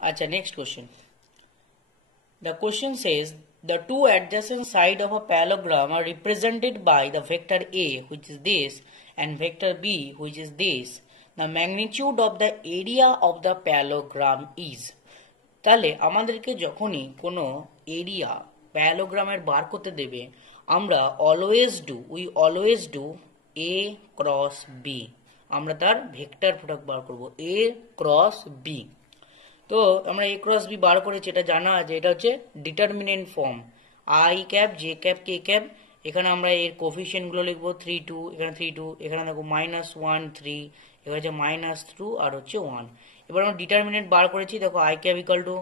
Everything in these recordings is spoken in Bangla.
Acha, next question. The question says the two adjacent sides of a parallelogram are represented by the vector A, which is this, and vector B, which is this. The magnitude of the area of the parallelogram is. তাহলে আমাদেরকে যখনই কোনো এরিয়া প্যারালোগ্রামের বার করতে দেবে আমরা always do a cross b, আমরা তার ভেক্টর প্রোডাক্ট বার করব এ ক্রস বি। তো আমরা এ ক্রস বি বার করেছি, এটা জানা আছে, এটা হচ্ছে determinant form I cap J cap K cap. এখানে আমরা এর কোফিশিয়েন্টগুলো লিখবো 3 2, এখানে 3 2, এখানে দেখো -1 3, এখানে হচ্ছে -2 আর হচ্ছে 1। এবার আমরা ডিটারমিনেন্ট বার করেছি, দেখো আই ক্যাপ ইকাল টু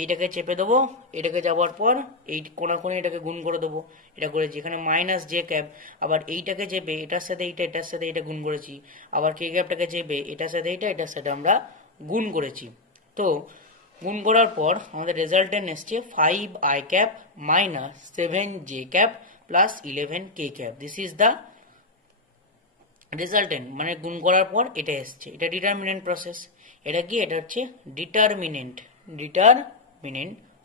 এইটাকে চেপে দেবো, এটাকে যাওয়ার পর এই কোণাকুণি এটাকে গুণ করে দেবো, এটা করেছি। এখানে মাইনাস জে ক্যাপ, আবার এইটাকে চেপে এটার সাথে এটার সাথে এটা গুণ করেছি, আবার কে ক্যাপটাকে চেপে এটার সাথে এটার সাথে আমরা গুণ করেছি। তো গুণ করার পর আমাদের রেজাল্টেন্ট এসছে 5 I cap minus 7 J cap plus 11 K cap. This is the resultant, মানে গুণ করার পর এটা এসছে। এটা ডিটারমিনেন্ট প্রসেস। এটা কি? এটা হচ্ছে ডিটারমিনেন্ট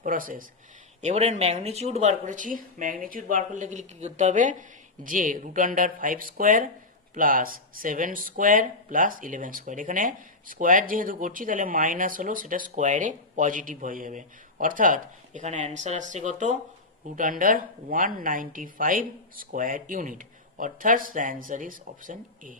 প্রসেস। এবারে ম্যাগনিটিউড বার করেছি। ম্যাগনিটিউড বার করলে কি করতে হবে? যে √5 square plus 7 square plus 11 square. এখানে স্কোয়ার যেহেতু করছি তাহলে মাইনাস হলো সেটা স্কোয়ারে পজিটিভ হয়ে যাবে, অর্থাৎ এখানে অ্যান্সার আসছে কত? √195 স্কোয়ার ইউনিট, অর্থাৎ the answer is option A.